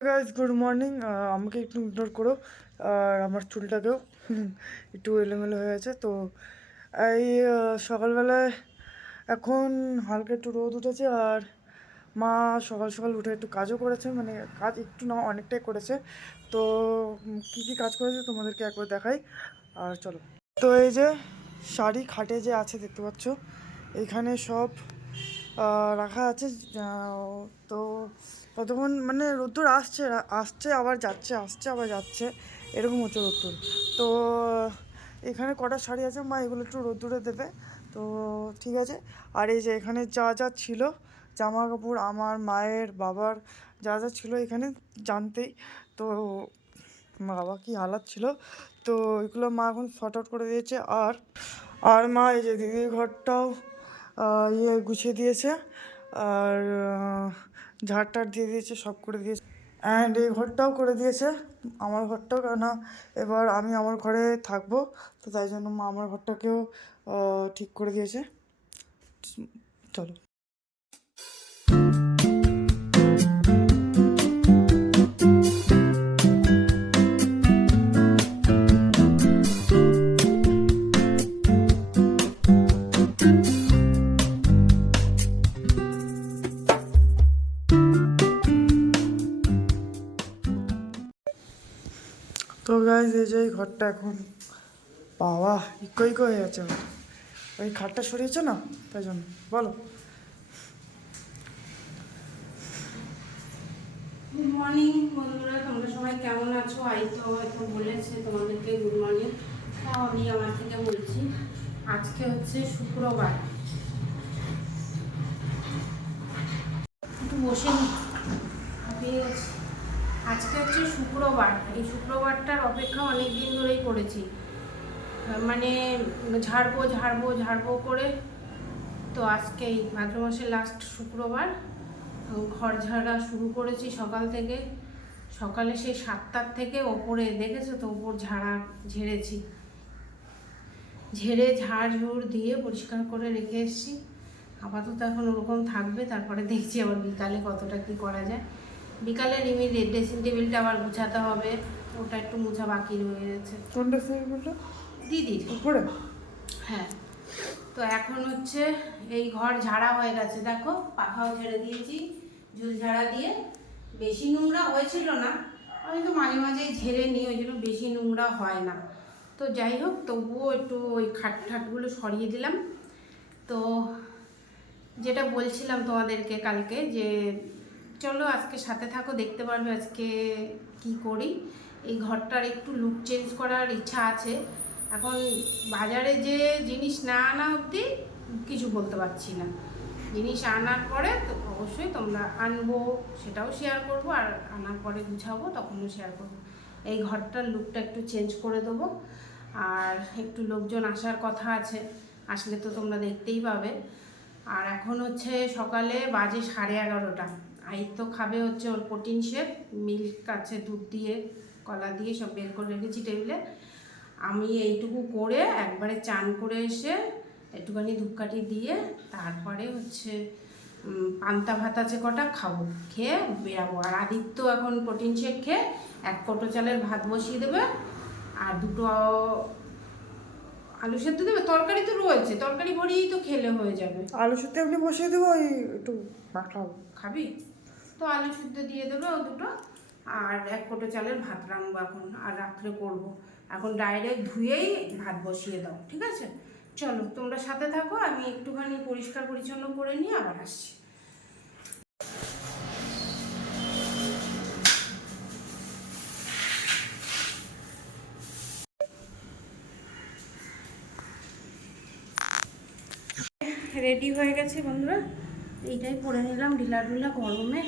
Guys good morning আমাকে একটু ignore করো। আর আমার চুলটাকেও একটু এলোমেলো হয়ে আছে তো এই সকালবেলায় এখন হালকা একটু রোদ উঠেছে আর মা সকাল সকাল উঠে একটু কাজও করেছে। মানে কাজ একটু না, অনেকটাই করেছে। তো কি কি কাজ করেছে তোমাদেরকে একবার দেখাই। আর চলো। তো এই যে শাড়ি খাটে যে আছে, দেখতে পাচ্ছ এখানে সব রাখা আছে। তো কতক্ষণ মানে রোদ্দুর আসছে আসছে আবার যাচ্ছে, আসছে আবার যাচ্ছে, এরকম হচ্ছে রোদ্দুর। তো, এখানে কটা শাড়ি আছে? মা, এগুলো একটু রোদ্দুরে দেবে। তো, ঠিক আছে। আর এই যে এখানে যা যা ছিল জামা কাপড় আমার, মায়ের, বাবার, যা যা ছিল এখানে জানতেই। তো মা বাবা কি হালাত ছিল? তো, এগুলো মা এখন শর্ট আউট করে দিয়েছে। আর আর মা, এই যে দিদির ঘরটাও ইয়ে গুছিয়ে দিয়েছে। আর ঝাড় টাড় দিয়ে দিয়েছে, সব করে দিয়েছে। অ্যান্ড এই ঘরটাও করে দিয়েছে, আমার ঘরটাও, কেননা এবার আমি আমার ঘরে থাকব, তো তাই জন্য মা আমার ঘরটাকেও ঠিক করে দিয়েছে। চলো। তো গাইজ এই যে ঘরটা এখন বাবা ইকো ইকো হয়ে গেছে ওই খাটটা সরিয়েছো না? তাই জন্য। বলো। গুড মর্নিং বন্ধুরা, তোমরা সবাই কেমন আছো? আই তো হয়তো বলেছে তোমাদেরকে গুড মর্নিং আমি আমার থেকে বলছি, আজকে হচ্ছে শুক্রবার। একটু বসে নি। আজকে হচ্ছে শুক্রবার। এই শুক্রবারটার অপেক্ষা অনেক দিন ধরেই করেছি। মানে ঝাড়বো ঝাড়বো ঝাড়বো করে তো আজকে এই ভাদ্র মাসের লাস্ট শুক্রবার ঘর ঝাড়া শুরু করেছি সকাল থেকে। সকালে সেই সাতটার থেকে ওপরে, দেখেছ তো? ওপর ঝাড়া ঝেড়েছি। ঝেড়ে ঝাড় ঝুড় দিয়ে পরিষ্কার করে রেখে এসেছি। আপাতত এখন ওরকম থাকবে, তারপরে দেখছি আবার বিকালে কতটা কি করা যায়। বিকালে রিমির ড্রেসিং টেবিলটা আবার গুছাতে হবে ওটা একটু মুছা বাকি রয়ে গেছে। কোনটা সিনেমাটা দিদির। উপরে? হ্যাঁ। তো এখন হচ্ছে এই ঘর ঝাড়া হয়ে গেছে দেখো পাখাও ঝেড়ে দিয়েছি ঝুল ঝাড়া দিয়ে। বেশি নোংরা হয়েছিল না আমি তো মাঝে মাঝে ঝেড়ে নিই ওই জন্য বেশি নোংরা হয় না। তো যাই হোক তবুও একটু ওই খাট ঠাটগুলো সরিয়ে দিলাম। তো যেটা বলছিলাম তোমাদেরকে কালকে যে চলো আজকে সাথে থাকো, দেখতে পারবে আজকে কি করি। এই ঘরটার একটু লুক চেঞ্জ করার ইচ্ছা আছে। এখন বাজারে যে জিনিস না আনা অবধি কিছু বলতে পারছি না। জিনিস আনার পরে অবশ্যই তোমরা আনব, সেটাও শেয়ার করব, আর আনার পরে গুছাবো, তখনও শেয়ার করব। এই ঘরটার লুকটা একটু চেঞ্জ করে দেবো। আর একটু লোকজন আসার কথা আছে, আসলে তো তোমরা দেখতেই পাবে। আর এখন হচ্ছে সকালে বাজে সাড়ে এগারোটা। আইত খাবে হচ্ছে ওর প্রোটিন শেক মিল্ক আছে দুধ দিয়ে কলা দিয়ে সব বের করে রেখেছি টেবিলে আমি এইটুকু করে একবারে চান করে এসে একটুখানি ধূপকাঠি দিয়ে তারপরে হচ্ছে পান্তা ভাত আছে কটা খাব। খেয়ে বেরাবো আর আদিত্য এখন প্রোটিন শেক খেয়ে এক কোটো চালের ভাত বসিয়ে দেবে আর দুটো আলু সেদ্ধ দেবে। তরকারি তো রয়েছে তরকারি ভরিয়েই তো খেলে হয়ে যাবে। আলু সেদ্ধ আপনি বসিয়ে দেবো ওই একটু খাবি? তো আলু সিদ্ধ দিয়ে দেবে ও দুটো। আর এক কোটো চালের ভাত রান্নবো এখন, আর রাত্রে করব। এখন ডাইরেক্ট ধুয়েই ভাত বসিয়ে দাও, ঠিক আছে? চলো, তোমরা সাথে থাকো, আমি একটুখানি পরিষ্কার পরিচ্ছন্ন করে নিয়ে আবার আসছি। রেডি হয়ে গেছে বন্ধুরা। এইটাই পরে নিলাম, ঢিলা ঢুলা গরমে।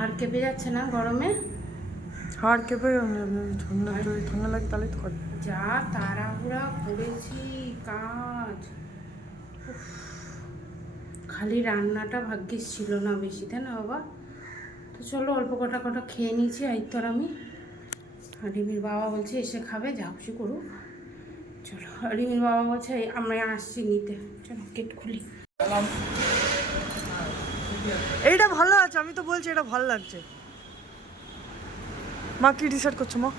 হাড় কেঁপে যাচ্ছে না গরমে? হাড় কেঁপে ঠান্ডা যদি ঠান্ডা লাগে তাহলে তো করে। যা তাড়াহুড়া করেছি কাজ। খালি রান্নাটা ভাগ্যিস ছিল না বেশি তাই না বাবা? তো চলো অল্প কটা কটা খেয়ে নিয়েছি আর আমি। আর রিমির বাবা বলছে এসে খাবে খুশি করুক। চলো রিমির বাবা বলছে আমরা আসছি নিতে। চলো গেট খুলি। এইটা ভালো আছে আমি তো বলছি এটা ভালো লাগছে। মা কি ডিসাইড করছ মা?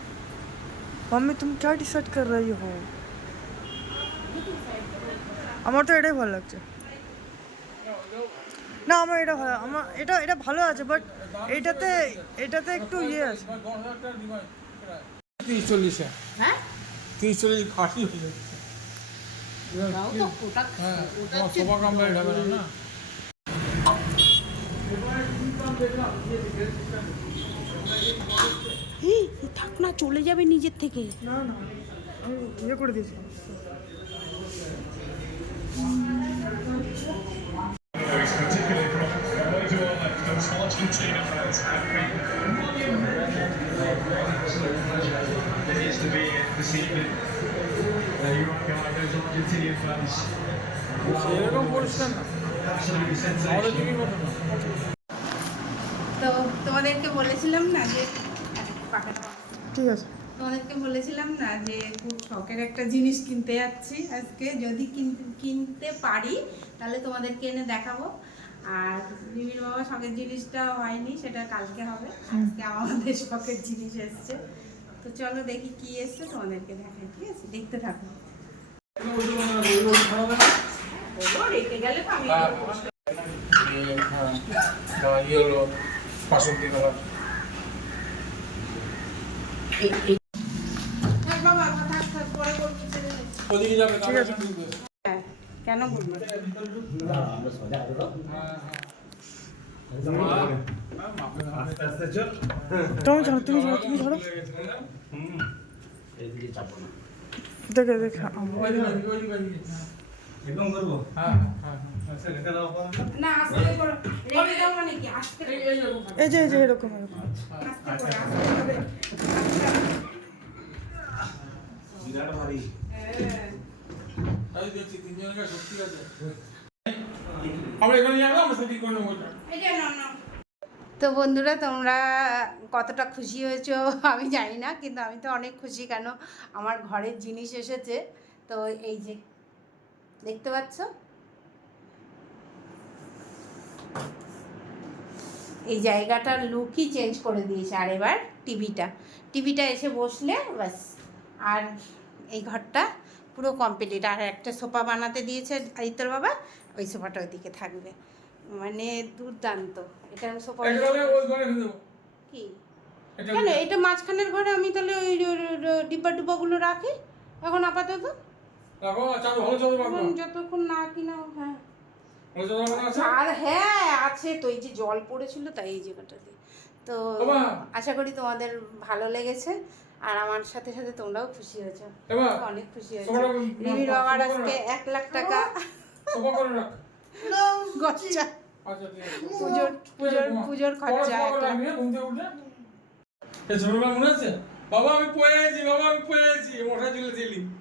মাম্মি তুমি কে ডিসাইড কর রহি হো? আমার তো এটাই ভালো লাগছে। না আমার এটা ভালো আমার এটা এটা ভালো আছে বাট এটাতে এটাতে একটু ইয়ে আছে। তিরিশ চল্লিশে। হ্যাঁ? তিরিশ চল্লিশ খাসি হয়ে যাচ্ছে। ওটা সবার কামড়াই হবে না? থাক না চলে যাবে নিজের থেকে না না আমি ইয়ে করে দিয়েছি. সেরকম পরিষ্কার না আমাদের মতো তোমাদেরকে বলেছিলাম না যে ঠিক আছে। তোমাদেরকে বলেছিলাম না যে খুব শখের একটা জিনিস কিনতে যাচ্ছি আজকে। যদি কিনতে কিনতে পারি তাহলে তোমাদেরকে এনে দেখাবো। আর বিবির বাবা শখের জিনিসটা হয়নি সেটা কালকে হবে। আজকে আমাদের শখের জিনিস এসছে। তো চলো দেখি কি এসছে তোমাদেরকে দেখাই ঠিক আছে? দেখতে থাকো। রেখে গেলে তো আমি দেবো। এই, বা হলো বাসন্তী কালার থাক বাবা থাক থাক পরে করবি ছেড়ে দে। ওদিকে যাবে ঠিক আছে। হ্যাঁ কেন বলব তুমি ধরো তুমি ধরো তুমি ধরো দেখে দেখে একদম করব আচ্ছা রেখে দাও না আস্তে করো রেখে দাও মানে কি আস্তে এই যে এই যে এরকম এরকম। আস্তে করে আস্তে বিরাট ভারী। হ্যাঁ। আমরা এখানে যাব আমরা সেটি করে নেব এই যে নাও, নাও। তো বন্ধুরা তোমরা কতটা খুশি হয়েছো আমি জানি না কিন্তু আমি তো অনেক খুশি কেন আমার ঘরের জিনিস এসেছে। তো এই যে দেখতে পাচ্ছ? এই জায়গাটার লুকই চেঞ্জ করে দিয়েছে। আর এবার টিভিটা। টিভিটা এসে বসলে ব্যাস। আর এই ঘরটা পুরো কমপ্লিট আর একটা সোফা বানাতে দিয়েছে আদিত্যর বাবা। ওই সোফাটা ওইদিকে থাকবে। মানে দুর্দান্ত। এটা সোফা কি? কেন? এটা মাঝখানের ঘরে আমি তাহলে ওই ডিব্বা ডুব্বাগুলো রাখি। এখন আপাতত যতক্ষণ না কিনা হ্যাঁ। আর হ্যাঁ আছে তো এই যে জল পড়েছিল তাই এই জায়গাটাতে তো আশা করি তোমাদের ভালো লেগেছে আর আমার সাথে সাথে তোমরাও খুশি হয়েছো। অনেক খুশি হয়েছে। রিমির বাবার আজকে এক লাখ টাকা। গচ্চা আচ্ছা পুজোর পুজোর পুজোর খরচা মনে আছে? বাবা আমি পড়ে বাবা আমি পড়ে মশা ঝুলেছিলি হ্যাঁ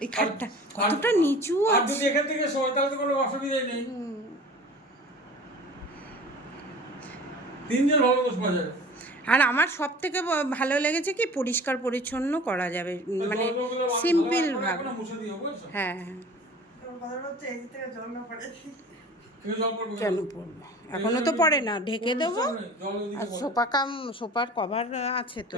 এই খাটটা আর- কতটা নিচু আর আছে। যদি এখান থেকে শোয় তাহলে তো কোনো অসুবিধাই নেই। তিনজন ভালো বসে পাওয়া যাবে। আর আমার সব থেকে ভালো লেগেছে কি পরিষ্কার পরিচ্ছন্ন করা যাবে মানে সিম্পল ভাবে? হ্যাঁ হ্যাঁ। কেন পড়বে? এখনও তো পড়ে না ঢেকে দেবো। আর সোপা সোফা কাম সোপার কভার আছে তো।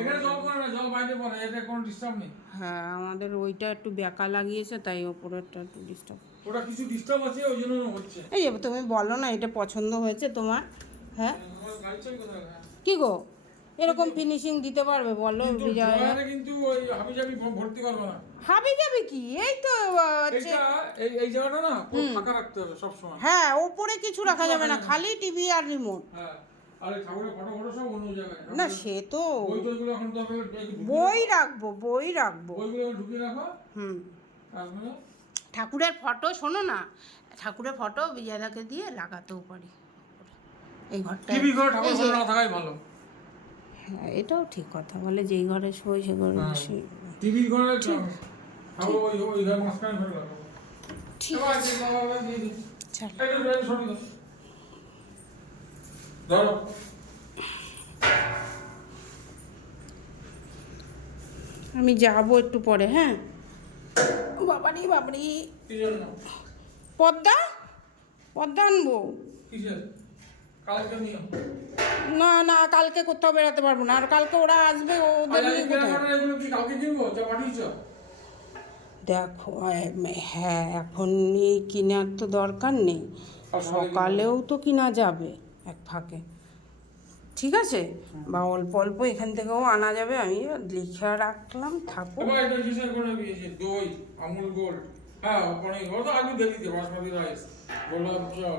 হ্যাঁ আমাদের ওইটা একটু বেকা লাগিয়েছে তাই ওপরেরটা একটু ডিস্টার্ব ওটা কিছু ডিস্টার্ব আছে ওই জন্য হচ্ছে। এই তুমি বলো না এটা পছন্দ হয়েছে তোমার? হ্যাঁ? হ্যাঁ। কি গো? এরকম ফিনিশিং দিতে পারবে বলো বিজয়। কিন্তু ওই হাবি যাবি ভর্তি করব না। হাবি যাবে কি? এই তো এই এই জায়গাটা না ফাঁকা রাখতে হবে সবসময়। হ্যাঁ ওপরে কিছু রাখা যাবে না খালি টিভি আর রিমোট হ্যাঁ সব না সে তো বই রাখব বই রাখব। হুম। ঠাকুরের ফটো শোনো না ঠাকুরের ফটো বিজয়দাকে দিয়ে লাগাতেও পারি। এই ঘরটা এই যে- ভালো। এটাও ঠিক কথা বলে যেই ঘরে শোয় সে ঘরে হ্যাঁ। বেশি টিভি ঘরে ওই ওই ঘরে মাঝখানে ঘরে ঠিক চল। ধরো। আমি যাব একটু পরে হ্যাঁ? বাবারি বাবারি। পদ্মা? পদ্মা আনব। না না কালকে কোথাও বেড়াতে পারব না। আর কালকে ওরা আসবে ওদের নিয়ে এই কোথায়। কেনাকাটা এগুলো কি কালকে কিনবো? যা পাঠিয়েছো। দেখো হ্যাঁ এখন এই কেনার তো দরকার নেই। সকালেও তো কিনা যাবে এক ফাঁকে। ঠিক আছে? বা অল্প অল্প এখান থেকেও আনা যাবে। আমি লিখে রাখলাম থাকো। দই আমুল গোল্ড হ্যাঁ বাসমতি রাইস। গোলাপ জল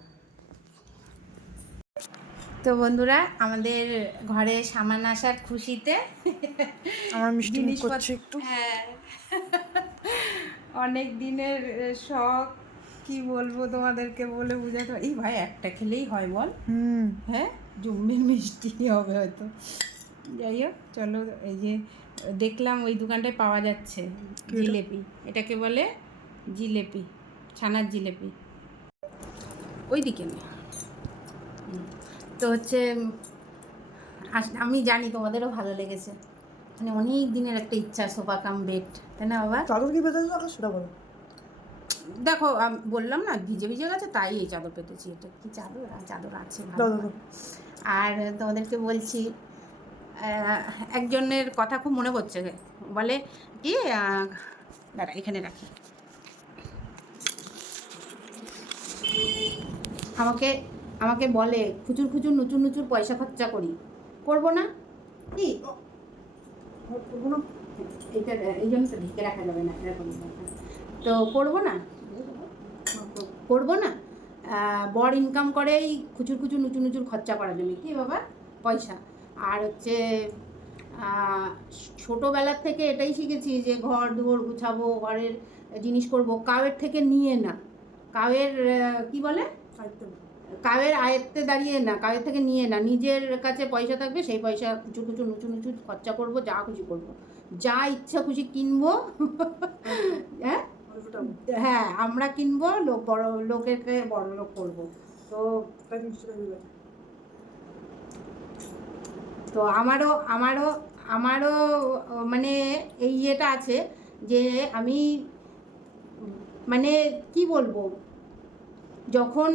তো বন্ধুরা আমাদের ঘরে সামান আসার খুশিতে আমার মিষ্টি করছে একটু। হ্যাঁ। অনেক দিনের শখ কি বলব তোমাদেরকে বলে বোঝাতে এই ভাই একটা খেলেই হয় বল। হুম। হ্যাঁ? জম্বির মিষ্টি হবে হয়তো। যাই হোক চলো এই যে দেখলাম ওই দোকানটায় পাওয়া যাচ্ছে জিলেপি। এটাকে বলে জিলেপি ছানার জিলেপি। ওই দিকে না। হুম। তো হচ্ছে আমি জানি তোমাদেরও ভালো লেগেছে। মানে অনেক দিনের একটা ইচ্ছা সোফা কাম বেড তাই না বাবা? চাদর কি বেঁধে রাখো সেটা বলো। দেখো বললাম না ভিজে ভিজে গেছে তাই এই চাদর পেতেছি। এটা কি চাদর? আর চাদর আছে। আর তোমাদেরকে বলছি একজনের কথা খুব মনে পড়ছে। বলে কি দাঁড়া এখানে রাখি। আমাকে আমাকে বলে, খুচুর খুচুর নুচুর নুচুর পয়সা খরচা করি। করব না? কি? এই জন্য তো ঢেকে রাখা যাবে না, এরকম তো করব না? করব না? বর ইনকাম করেই খুচুর খুচুর নুচুর নুচুর খরচা করার জন্য। কি বাবা? পয়সা। আর হচ্ছে ছোটোবেলার থেকে এটাই শিখেছি যে ঘর, দুয়ার গুছাবো, ঘরের জিনিস করব, কাউয়ের থেকে নিয়ে না। কাউয়ের কি বলে? কাউয়ের আয়ত্তে দাঁড়িয়ে না কাউয়ের থেকে নিয়ে না নিজের কাছে পয়সা থাকবে সেই পয়সা কুচু কুচু নুচু নুচু খরচা করব যা খুশি করব। যা ইচ্ছা খুশি কিনবো হ্যাঁ? হ্যাঁ আমরা কিনবো লোক বড় লোকেরকে বড় লোক করব। তো তো আমারও আমারও আমারও মানে এই ইয়েটা আছে যে আমি মানে কি বলব যখন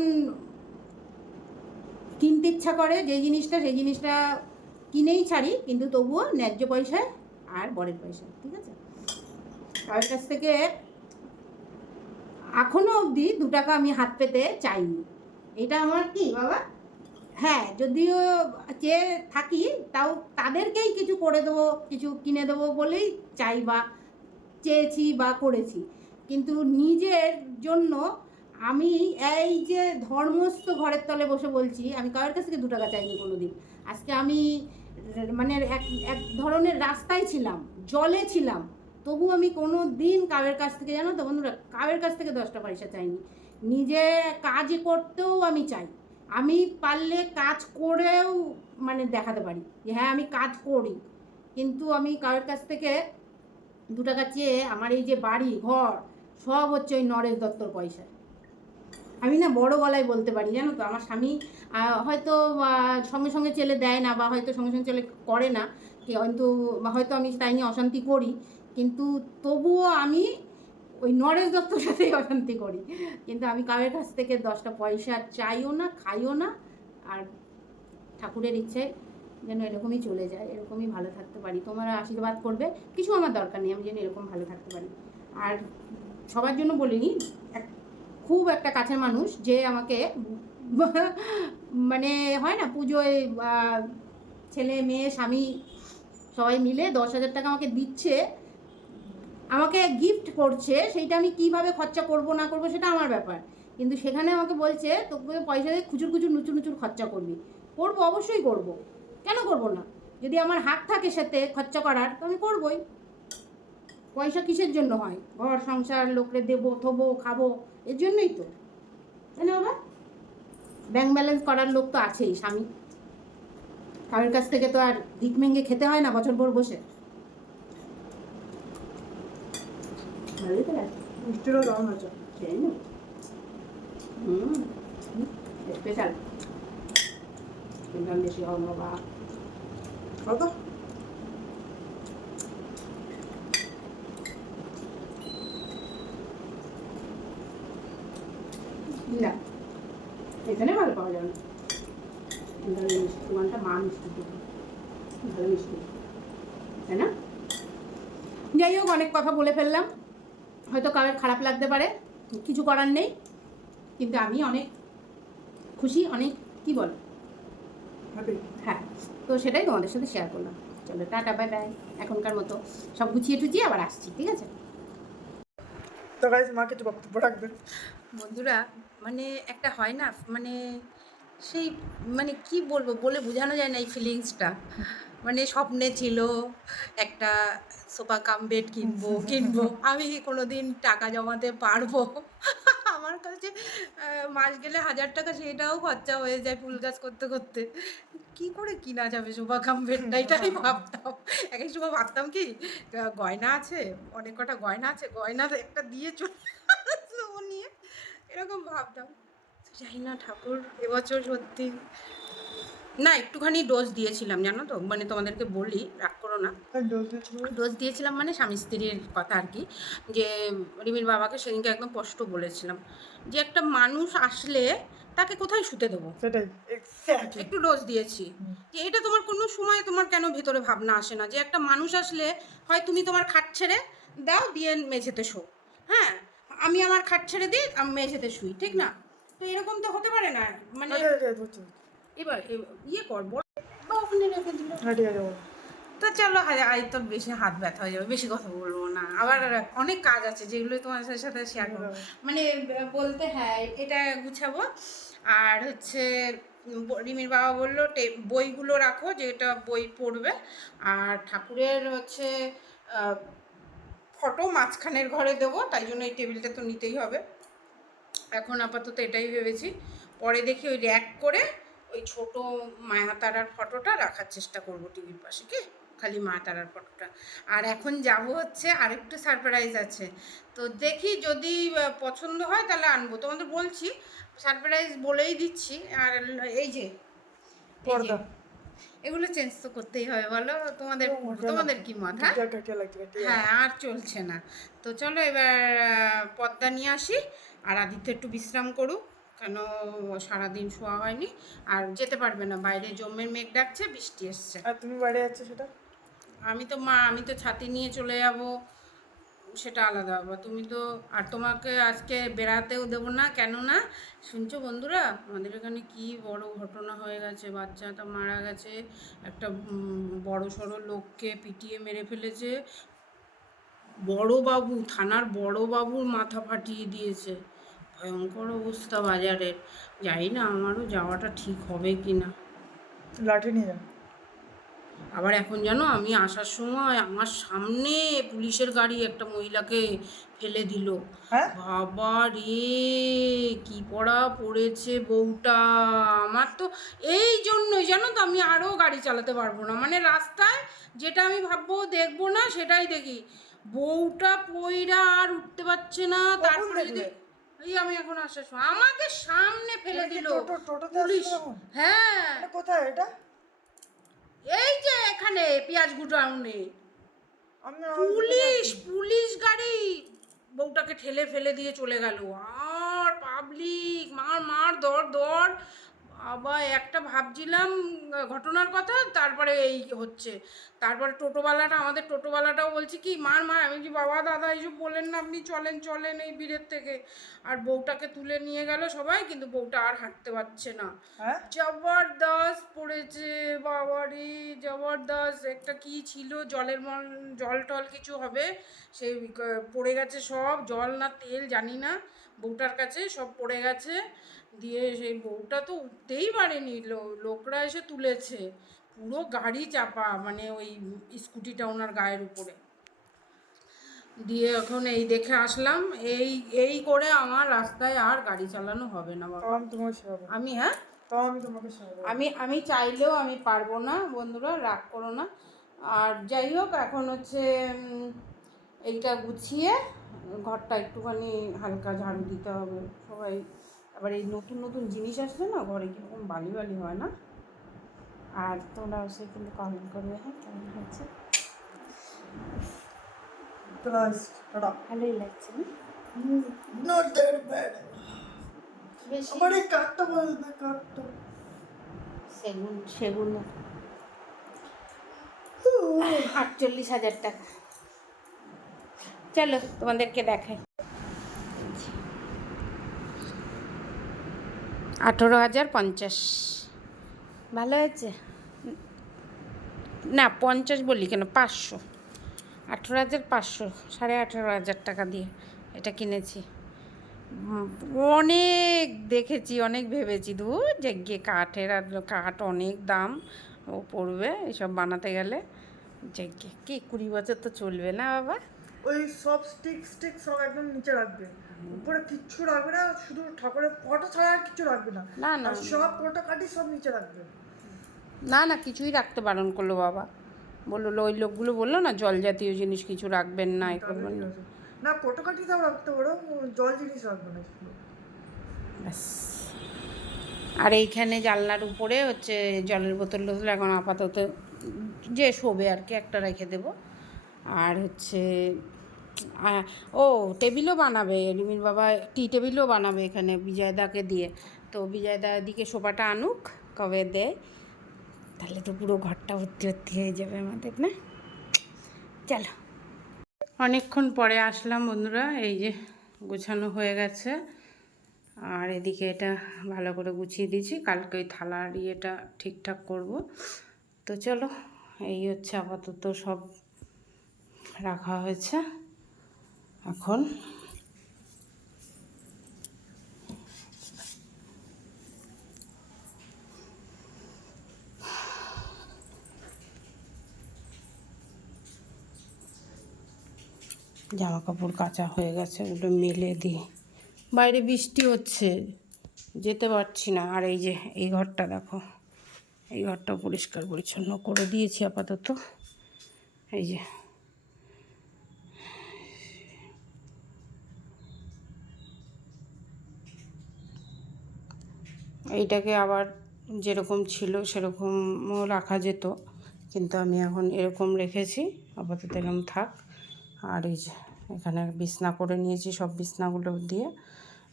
কিনতে ইচ্ছা করে যে জিনিসটা সেই জিনিসটা কিনেই ছাড়ি কিন্তু তবুও ন্যায্য পয়সায় আর বরের পয়সায় ঠিক আছে? তার কাছ থেকে এখনও অবধি দু টাকা আমি হাত পেতে চাইনি। এটা আমার কি বাবা? হ্যাঁ যদিও চেয়ে থাকি তাও তাদেরকেই কিছু করে দেবো কিছু কিনে দেবো বলেই চাই বা চেয়েছি বা করেছি। কিন্তু নিজের জন্য আমি এই যে ধর্মস্থ ঘরের তলে বসে বলছি, আমি কারোর কাছ থেকে দু টাকা চাইনি কোনো দিন আজকে আমি মানে এক এক ধরনের রাস্তায় ছিলাম, জলে ছিলাম। তবু আমি কোনো দিন কাবের কাছ থেকে, জানো তো বন্ধুরা কাবের কাছ থেকে দশটা পয়সা চাইনি। নিজে কাজ করতেও আমি চাই। আমি পারলে কাজ করেও মানে দেখাতে পারি যে হ্যাঁ আমি কাজ করি। কিন্তু আমি কারোর কাছ থেকে দু টাকা চেয়ে আমার এই যে বাড়ি, ঘর, সব হচ্ছে ওই নরেশ দত্তর পয়সায়। আমি না বড় গলায় বলতে পারি, জানো তো? আমার স্বামী হয়তো সঙ্গে সঙ্গে ছেলে দেয় না বা হয়তো সঙ্গে সঙ্গে ছেলে করে না। কিন্তু হয়তো আমি তাই নিয়ে অশান্তি করি। কিন্তু তবুও আমি ওই নরেশ দত্তর সাথেই অশান্তি করি। কিন্তু আমি কারোর কাছ থেকে দশটা পয়সা চাইও না, খাইও না, আর ঠাকুরের ইচ্ছে যেন এরকমই চলে যায়, এরকমই ভালো থাকতে পারি। তোমরা আশীর্বাদ করবে, কিছু আমার দরকার নেই, আমি যেন এরকম ভালো থাকতে পারি। আর সবার জন্য বলিনি, এক- খুব একটা কাছের মানুষ যে আমাকে মানে হয় না, পুজোয় ছেলে, মেয়ে, স্বামী সবাই মিলে দশ হাজার টাকা আমাকে দিচ্ছে, আমাকে গিফট করছে, সেইটা আমি কীভাবে খরচা করব, না করব সেটা আমার ব্যাপার। কিন্তু সেখানে আমাকে বলছে, তোকে পয়সা দিয়ে খুচুর খুচুর, নুচুর নুচুর খরচা করবি। করব, অবশ্যই করব। কেন করব না? যদি আমার হাত থাকে সাথে খরচা করার, তো আমি করবই। পয়সা কিসের জন্য হয়? ঘর, সংসার, লোকরে দেবো, থবো, খাব। এর জন্যই তো। তাই না বাবা? ব্যাংক ব্যালেন্স করার লোক তো আছেই স্বামী। কারোর কাছ থেকে তো আর ভিক মেঙ্গে খেতে হয় না বছর ভর বসে। ভালোই তো মিষ্টিরও দাম আছে সেই না। হুম স্পেশাল বেশি হবে বাবা। কত না এখানে ভালো পাওয়া যাবে না। এখানে মিষ্টি দোকানটা মা মিষ্টি দোকান ভালো মিষ্টি তাই না? যাই হোক অনেক কথা বলে ফেললাম। হয়তো কারোর খারাপ লাগতে পারে কিছু করার নেই। কিন্তু আমি অনেক খুশি অনেক কি বল? হ্যাঁ তো সেটাই তোমাদের সাথে শেয়ার করলাম। চলো টাটা বাই বাই এখনকার মতো সব গুছিয়ে টুচিয়ে আবার আসছি ঠিক আছে? তো গাইজ মা কিছু বক্তব্য রাখবেন বন্ধুরা মানে একটা হয় না মানে সেই মানে কি বলব বলে বোঝানো যায় না এই ফিলিংসটা মানে স্বপ্নে ছিল একটা সোফা কাম বেড কিনবো কিনবো। আমি কোনো দিন টাকা জমাতে পারব? আমার কাছে মাস গেলে হাজার টাকা সেটাও খরচা হয়ে যায় ফুল গাছ করতে করতে। কি করে কিনা যাবে সোফা কাম বেডটা এটাই ভাবতাম। এক এক সময় ভাবতাম কি গয়না আছে, অনেক কটা গয়না আছে, গয়না একটা দিয়ে চলে এরকম ভাবতাম। জানি না ঠাকুর এবছর সত্যি না একটুখানি ডোজ দিয়েছিলাম জানো তো? মানে তোমাদেরকে বলি রাগ করো না। ডোজ দিয়েছিলাম মানে স্বামী স্ত্রীর কথা আর কি। যে রিমির বাবাকে সেদিনকে একদম স্পষ্ট বলেছিলাম যে একটা মানুষ আসলে তাকে কোথায় শুতে দেবো? একটু ডোজ দিয়েছি। যে এটা তোমার কোনো সময় তোমার কেন ভেতরে ভাবনা আসে না? যে একটা মানুষ আসলে হয় তুমি তোমার খাট ছেড়ে দাও দিয়ে মেঝেতে শো। হ্যাঁ আমি আমার খাট ছেড়ে দিই আমি মেঝেতে শুই ঠিক না? তো এরকম তো হতে পারে না মানে এবার ইয়ে কর বা ওখানে রেখে দিল হ্যাঁ তো চলো আজ তো বেশি হাত ব্যথা হয়ে যাবে বেশি কথা বলব না। আবার অনেক কাজ আছে যেগুলো তোমার সাথে শেয়ার করব। মানে বলতে হ্যাঁ এটা গুছাবো। আর হচ্ছে রিমির বাবা বলল বইগুলো রাখো যেটা বই পড়বে। আর ঠাকুরের হচ্ছে ফটো মাঝখানের ঘরে দেবো তাই জন্য এই টেবিলটা তো নিতেই হবে। এখন আপাতত এটাই ভেবেছি। পরে দেখি ওই র্যাক করে ওই ছোট মায়া তারার ফটোটা রাখার চেষ্টা করব টিভির পাশে কি? খালি মা তারার ফটোটা। আর এখন যাব হচ্ছে আরেকটু সারপ্রাইজ আছে। তো দেখি যদি পছন্দ হয় তাহলে আনব। তোমাদের বলছি সারপ্রাইজ বলেই দিচ্ছি। আর এই যে এই যে, পর্দা। এগুলো চেঞ্জ তো করতেই হবে বলো? তোমাদের তোমাদের কি মত হ্যাঁ? হ্যাঁ আর চলছে না। তো চলো এবার পদ্মা নিয়ে আসি আর আদিত্য একটু বিশ্রাম করুক কেন সারাদিন শোয়া হয়নি। আর যেতে পারবে না বাইরে জমের মেঘ ডাকছে বৃষ্টি এসছে। আর তুমি বাইরে যাচ্ছ সেটা? আমি তো মা আমি তো ছাতি নিয়ে চলে যাব। সেটা আলাদা ব্যাপার তুমি তো, আর তোমাকে আজকে বেড়াতেও দেবো না কেন না শুনছো বন্ধুরা? আমাদের এখানে কি বড় ঘটনা হয়ে গেছে। বাচ্চাটা মারা গেছে, একটা বড় সড়ো লোককে পিটিয়ে মেরে ফেলেছে। বড় বাবু, থানার বড় বাবুর মাথা ফাটিয়ে দিয়েছে। ভয়ঙ্কর অবস্থা বাজারের। জানি না আমারও যাওয়াটা ঠিক হবে কি না লাঠি নিয়ে যাও। আবার এখন জানো আমি আসার সময় আমার সামনে পুলিশের গাড়ি একটা মহিলাকে ফেলে দিল। হ্যাঁ? বাবা রে কি পড়া পড়েছে বউটা? আমার তো এই জন্যই জানো তো আমি আরও গাড়ি চালাতে পারব না। মানে রাস্তায় যেটা আমি ভাববো দেখব না সেটাই দেখি। বউটা পইরা আর উঠতে পারছে না। তারপরে যদি? এই আমি এখন আসার সময়। আমাকে সামনে ফেলে দিল পুলিশ। হ্যাঁ। কোথায়? এটা? এই যে এখানে পেঁয়াজ গুটাউনে আমি পুলিশ পুলিশ গাড়ি। বউটাকে ঠেলে ফেলে দিয়ে চলে গেল। আর পাবলিক মার মার দর দর। বাবা একটা ভাবছিলাম ঘটনার কথা তারপরে এই হচ্ছে। তারপরে টোটোওয়ালাটা আমাদের টোটোওয়ালাটাও বলছে কি মার মার। আমি কি বাবা দাদা এইসব বলেন না আপনি চলেন চলেন এই বীরের থেকে। আর বউটাকে তুলে নিয়ে গেল সবাই কিন্তু বউটা আর হাঁটতে পারছে না। হ্যাঁ? জবরদস্ত পড়েছে বাবারে জবরদস্ত। একটা কি ছিল জলের মল জল টল কিছু হবে সেই পড়ে গেছে সব জল না তেল জানি না। বউটার কাছে সব পড়ে গেছে। দিয়ে সেই বউটা তো উঠতেই পারেনি। লোকরা এসে তুলেছে। পুরো গাড়ি চাপা মানে ওই স্কুটিটা ওনার গায়ের উপরে। দিয়ে এখন এই দেখে আসলাম এই এই করে আমার রাস্তায় আর গাড়ি চালানো হবে না বাবা। আমি হ্যাঁ? আমি তোমাকে আমি আমি চাইলেও আমি পারব না বন্ধুরা রাগ করো না। আর যাই হোক এখন হচ্ছে এইটা গুছিয়ে ঘরটা একটুখানি হালকা ঝাড়ু দিতে হবে সবাই। আবার এই নতুন নতুন জিনিস আসলে না ঘরে কীরকম বালি বালি হয় না। আর তোমরা সে কিন্তু কমেন্ট করবে হ্যাঁ কেমন হচ্ছে ভালোই লাগছে সেগুন সেগুন আটচল্লিশ হাজার টাকা। চলো তোমাদেরকে দেখাই। আঠেরো হাজার পঞ্চাশ। ভালো হয়েছে? না পঞ্চাশ বলি কেন? পাঁচশো। আঠেরো হাজার পাঁচশো সাড়ে আঠেরো হাজার টাকা দিয়ে এটা কিনেছি। অনেক দেখেছি অনেক ভেবেছি দু যে গিয়ে কাঠের আর কাঠ অনেক দাম ও পড়বে এসব বানাতে গেলে। যে গিয়ে কি কুড়ি বছর তো চলবে না বাবা? ওই সব স্টিক স্টিক সব একদম নিচে রাখবে। উপরে কিচ্ছু রাখবে না শুধু ঠাকুরের ফটো ছাড়া আর কিছু রাখবে না। না, না, সব ফটো কাটি সব নিচে রাখবে। না না কিছুই রাখতে বারণ করল বাবা। বলল ওই লোকগুলো বলল না জল জাতীয় জিনিস কিছু রাখবেন না এ করবেন না। না ফটো কাটি তাও রাখতে পারো জল জিনিস রাখবে না ব্যাস। আর এইখানে জানলার উপরে হচ্ছে জলের বোতল টোতল এখন আপাতত যে শোবে আর কি একটা রেখে দেবো। আর হচ্ছে ও, টেবিলও বানাবে, রিমির বাবা টি টেবিলও বানাবে এখানে বিজয়দাকে দিয়ে। তো বিজয়দা দিকে সোফাটা আনুক, কবে দেয়। তাহলে তো পুরো ঘরটা ভর্তি ভর্তি হয়ে যাবে আমাদের, না? চলো। অনেকক্ষণ পরে আসলাম বন্ধুরা, এই যে গোছানো হয়ে গেছে। আর এদিকে এটা ভালো করে গুছিয়ে দিয়েছি, কালকে ওই থালার ইয়েটা ঠিকঠাক করব। তো চলো, এই হচ্ছে আপাতত সব রাখা হয়েছে। এখন জামা কাপড় কাচা হয়ে গেছে ওগুলো মেলে দিই। বাইরে বৃষ্টি হচ্ছে, যেতে পারছি না। আর এই যে, এই ঘরটা দেখো, এই ঘরটা পরিষ্কার পরিচ্ছন্ন করে দিয়েছি আপাতত। এই যে এইটাকে আবার যেরকম ছিল সেরকমও রাখা যেত। কিন্তু আমি এখন এরকম রেখেছি, আপাতত এরকম থাক। আর এই যে এখানে বিছনা করে নিয়েছি সব বিছনাগুলো দিয়ে।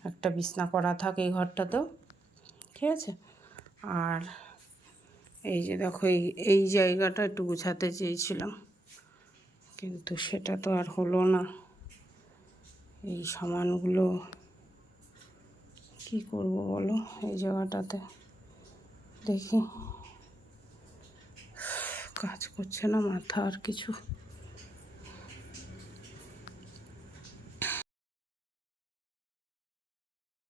একটা বিছনা করা থাক এই ঘরটাতেও, ঠিক আছে? আর এই যে দেখো, এই এই জায়গাটা একটু গুছাতে চেয়েছিলাম। কিন্তু সেটা তো আর হলো না। এই সামানগুলো কি করব বলো এই জায়গাটাতে? দেখি। কাজ করছে না মাথা আর কিছু।